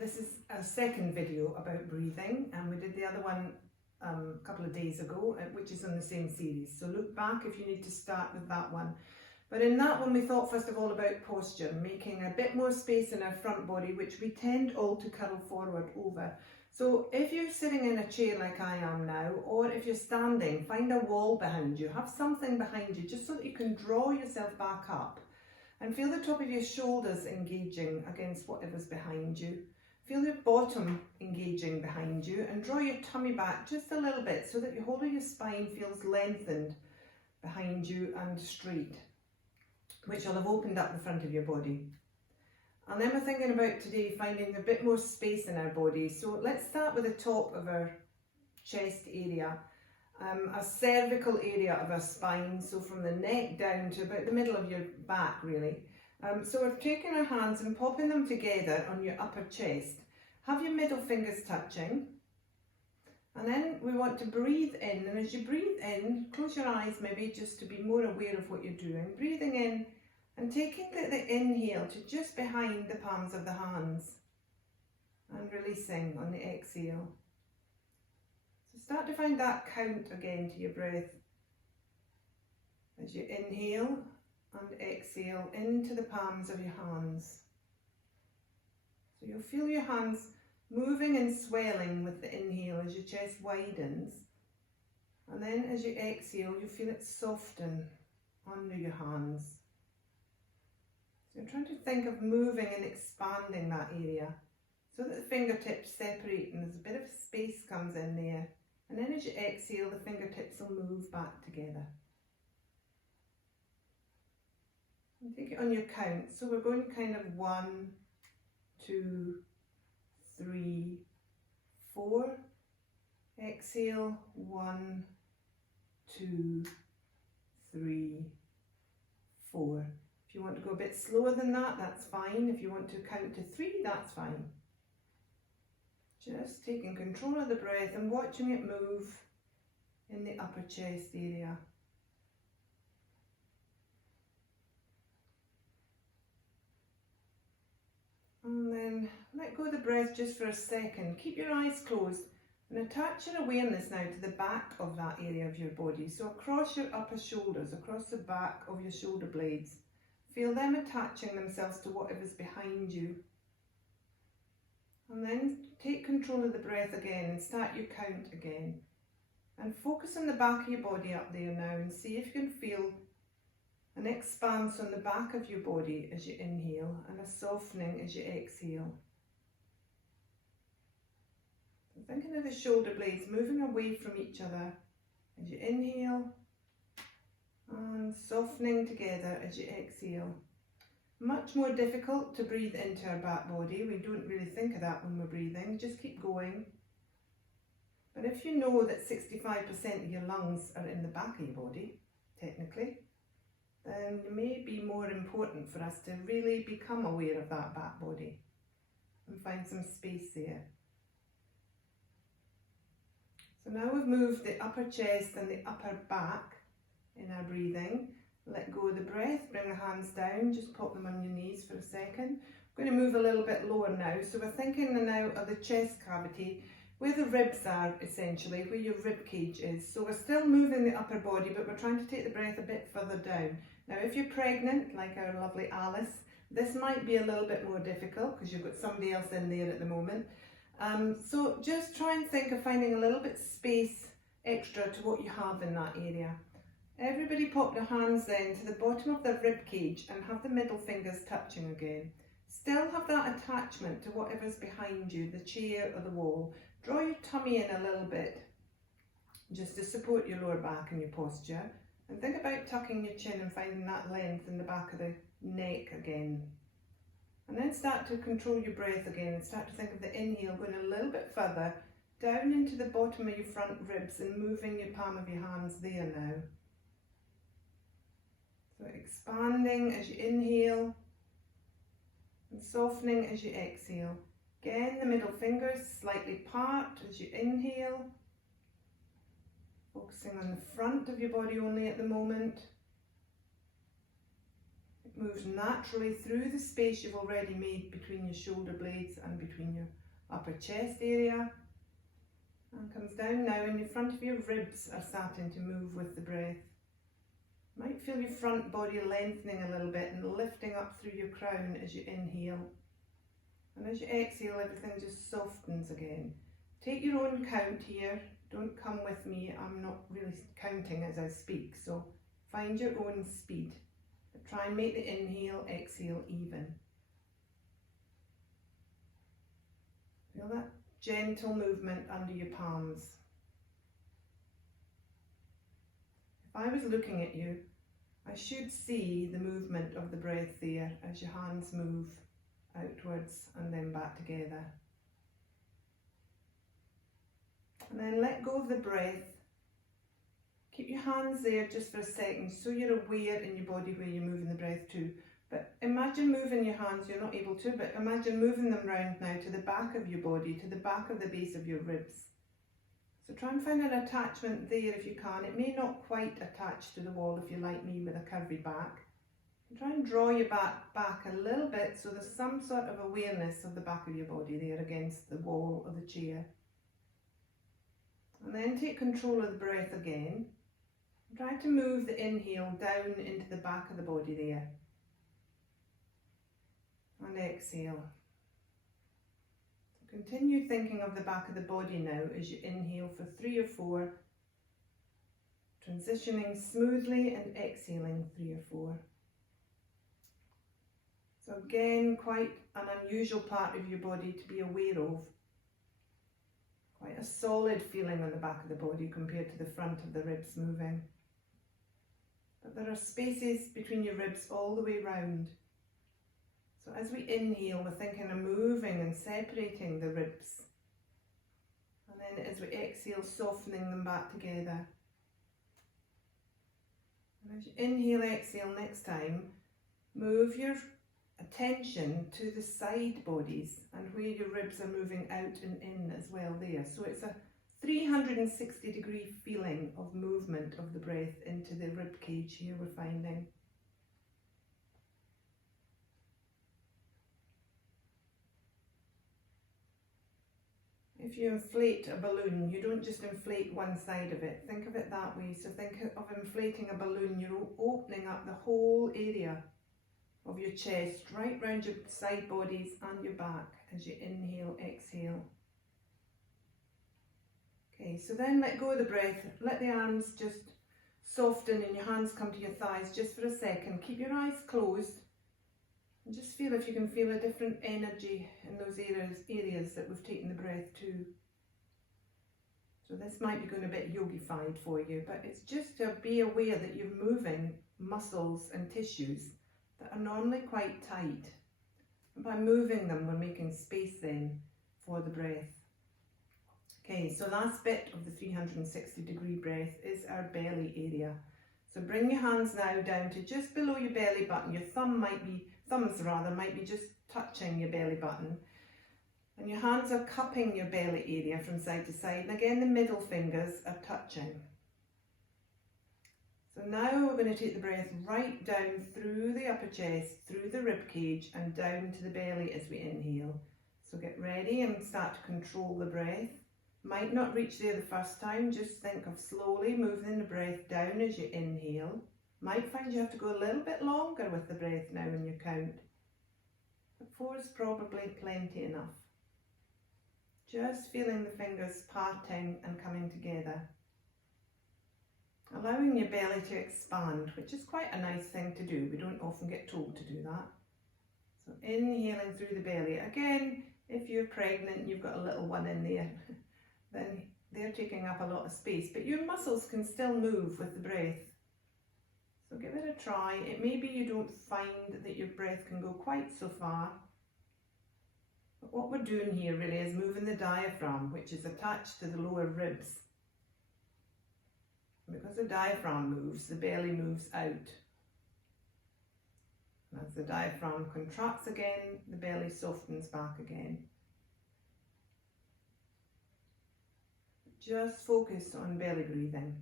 This is a second video about breathing, and we did the other one a couple of days ago, which is on the same series. So look back if you need to start with that one. But in that one we thought first of all about posture, making a bit more space in our front body, which we tend all to curl forward over. So if you're sitting in a chair like I am now, or if you're standing, find a wall behind you, have something behind you just so that you can draw yourself back up. And feel the top of your shoulders engaging against whatever's behind you. Feel your bottom engaging behind you and draw your tummy back just a little bit so that the whole of your spine feels lengthened behind you and straight, which will have opened up the front of your body. And then we're thinking about today finding a bit more space in our body. So let's start with the top of our chest area, a cervical area of our spine, so from the neck down to about the middle of your back really. So we're taking our hands and popping them together on your upper chest. Have your middle fingers touching. And then we want to breathe in, and as you breathe in, close your eyes maybe just to be more aware of what you're doing. Breathing in and taking the inhale to just behind the palms of the hands and releasing on the exhale. So start to find that count again to your breath as you inhale and exhale into the palms of your hands. So you'll feel your hands moving and swelling with the inhale as your chest widens, and then as you exhale you feel it soften under your hands. So you're trying to think of moving and expanding that area so that the fingertips separate and there's a bit of space comes in there, and then as you exhale the fingertips will move back together. And take it on your count, so we're going kind of 1, 2, 3, 4. Exhale, 1, 2, 3, 4. If you want to go a bit slower than that, that's fine. If you want to count to 3, that's fine. Just taking control of the breath and watching it move in the upper chest area. And then let go of the breath just for a second. Keep your eyes closed and attach your awareness now to the back of that area of your body. So across your upper shoulders, across the back of your shoulder blades. Feel them attaching themselves to whatever's behind you. And then take control of the breath again and start your count again. And focus on the back of your body up there now and see if you can feel an expanse on the back of your body as you inhale and a softening as you exhale. So thinking of the shoulder blades moving away from each other as you inhale and softening together as you exhale. Much more difficult to breathe into our back body. We don't really think of that when we're breathing. Just keep going. But if you know that 65% of your lungs are in the back of your body, technically, then it may be more important for us to really become aware of that back body and find some space there. So now we've moved the upper chest and the upper back in our breathing. Let go of the breath, bring the hands down, just pop them on your knees for a second. I'm going to move a little bit lower now, so we're thinking now of the chest cavity, where the ribs are essentially, where your rib cage is. So we're still moving the upper body, but we're trying to take the breath a bit further down. Now if you're pregnant, like our lovely Alice, this might be a little bit more difficult because you've got somebody else in there at the moment. So just try and think of finding a little bit space extra to what you have in that area. Everybody pop their hands then to the bottom of the rib cage and have the middle fingers touching again. Still have that attachment to whatever's behind you, the chair or the wall. Draw your tummy in a little bit just to support your lower back and your posture. And think about tucking your chin and finding that length in the back of the neck again. And then start to control your breath again and start to think of the inhale going a little bit further down into the bottom of your front ribs and moving your palm of your hands there now. So expanding as you inhale and softening as you exhale. Again, the middle fingers slightly apart as you inhale. Focusing on the front of your body only at the moment. It moves naturally through the space you've already made between your shoulder blades and between your upper chest area, and comes down now, and the front of your ribs are starting to move with the breath. You might feel your front body lengthening a little bit and lifting up through your crown as you inhale. And as you exhale, everything just softens again. Take your own count here. Don't come with me. I'm not really counting as I speak. So find your own speed. But try and make the inhale, exhale even. Feel that gentle movement under your palms. If I was looking at you, I should see the movement of the breath there as your hands move outwards and then back together. And then let go of the breath. Keep your hands there just for a second so you're aware in your body where you're moving the breath to. But imagine moving your hands, you're not able to, but imagine moving them round now to the back of your body, to the back of the base of your ribs. So try and find an attachment there if you can. It may not quite attach to the wall if you're like me with a curvy back. Try and draw your back a little bit so there's some sort of awareness of the back of your body there against the wall of the chair. And then take control of the breath again. Try to move the inhale down into the back of the body there. And exhale. So continue thinking of the back of the body now as you inhale for 3 or 4. Transitioning smoothly and exhaling 3 or 4. So again, quite an unusual part of your body to be aware of. Quite a solid feeling on the back of the body compared to the front of the ribs moving. But there are spaces between your ribs all the way round. So as we inhale, we're thinking of moving and separating the ribs. And then as we exhale, softening them back together. And as you inhale, exhale next time, move your attention to the side bodies and where your ribs are moving out and in as well there. So it's a 360-degree feeling of movement of the breath into the rib cage here we're finding. If you inflate a balloon, you don't just inflate one side of it. Think of it that way. So think of inflating a balloon. You're opening up the whole area of your chest, right round your side bodies and your back as you inhale, exhale. Okay, so then let go of the breath. Let the arms just soften and your hands come to your thighs just for a second. Keep your eyes closed and just feel if you can feel a different energy in those areas that we've taken the breath to. So this might be going a bit yogified for you, but it's just to be aware that you're moving muscles and tissues that are normally quite tight. And by moving them, we're making space then for the breath. Okay, so last bit of the 360-degree breath is our belly area. So bring your hands now down to just below your belly button. Your thumbs might be just touching your belly button. And your hands are cupping your belly area from side to side. And again, the middle fingers are touching. So now we're going to take the breath right down through the upper chest, through the rib cage and down to the belly as we inhale. So get ready and start to control the breath. Might not reach there the first time, just think of slowly moving the breath down as you inhale. Might find you have to go a little bit longer with the breath now in your count. But 4 is probably plenty enough. Just feeling the fingers parting and coming together. Allowing your belly to expand, which is quite a nice thing to do. We don't often get told to do that. So inhaling through the belly. Again, if you're pregnant, you've got a little one in there, then they're taking up a lot of space. But your muscles can still move with the breath. So give it a try. It may be you don't find that your breath can go quite so far. But what we're doing here really is moving the diaphragm, which is attached to the lower ribs. Because the diaphragm moves, the belly moves out. And as the diaphragm contracts again, the belly softens back again. Just focus on belly breathing.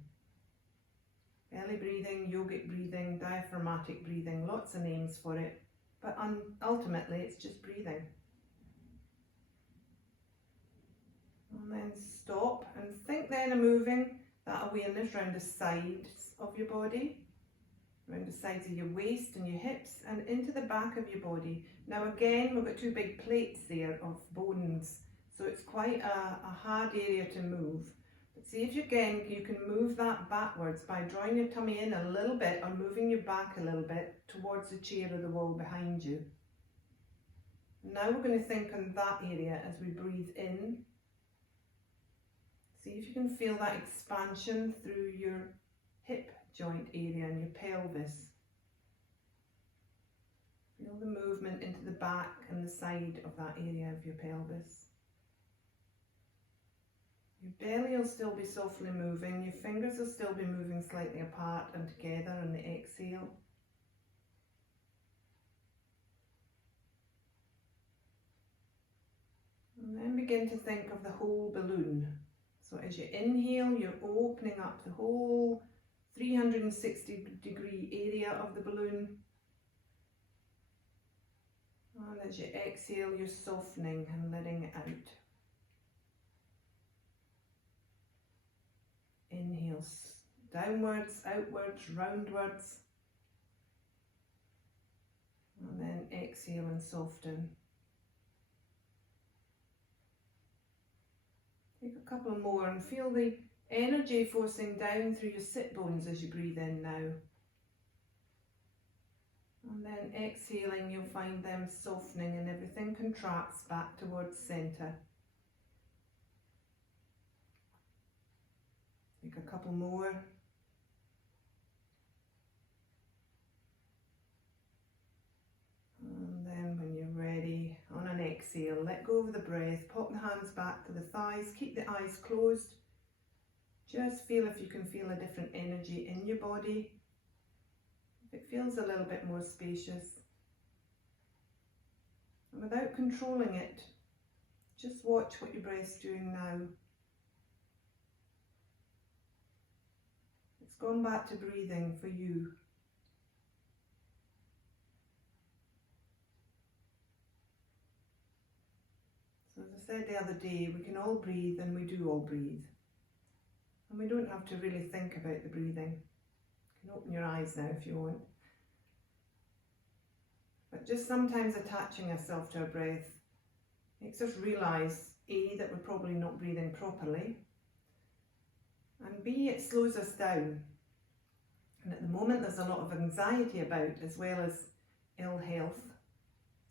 Belly breathing, yogic breathing, diaphragmatic breathing, lots of names for it, but ultimately it's just breathing. And then stop and think then of moving that awareness around the sides of your body, around the sides of your waist and your hips and into the back of your body. Now again, we've got two big plates there of bones, so it's quite a hard area to move. But see if you can move that backwards by drawing your tummy in a little bit or moving your back a little bit towards the chair or the wall behind you. Now we're going to think on that area as we breathe in. See if you can feel that expansion through your hip joint area and your pelvis. Feel the movement into the back and the side of that area of your pelvis. Your belly will still be softly moving, your fingers will still be moving slightly apart and together on the exhale. And then begin to think of the whole balloon. So as you inhale, you're opening up the whole 360-degree area of the balloon. And as you exhale, you're softening and letting it out. Inhale downwards, outwards, roundwards. And then exhale and soften. Take a couple more and feel the energy forcing down through your sit bones as you breathe in now. And then exhaling, you'll find them softening and everything contracts back towards centre. Take a couple more. And then when you're ready, on an exhale, let go of the breath, pop the hands back to the thighs, keep the eyes closed. Just feel if you can feel a different energy in your body. If it feels a little bit more spacious. And without controlling it, just watch what your breath's doing now. It's gone back to breathing for you. So as I said the other day, we can all breathe and we do all breathe. And we don't have to really think about the breathing. You can open your eyes now if you want. But just sometimes attaching ourselves to our breath makes us realise, A, that we're probably not breathing properly, and B, it slows us down. And at the moment there's a lot of anxiety about as well as ill health.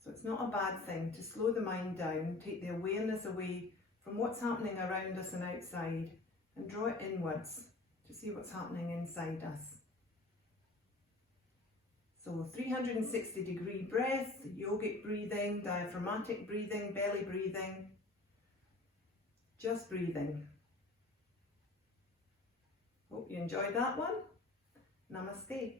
So it's not a bad thing to slow the mind down, take the awareness away from what's happening around us and outside, and draw it inwards to see what's happening inside us. So 360-degree breath, yogic breathing, diaphragmatic breathing, belly breathing, just breathing. Hope you enjoyed that one. Namaste.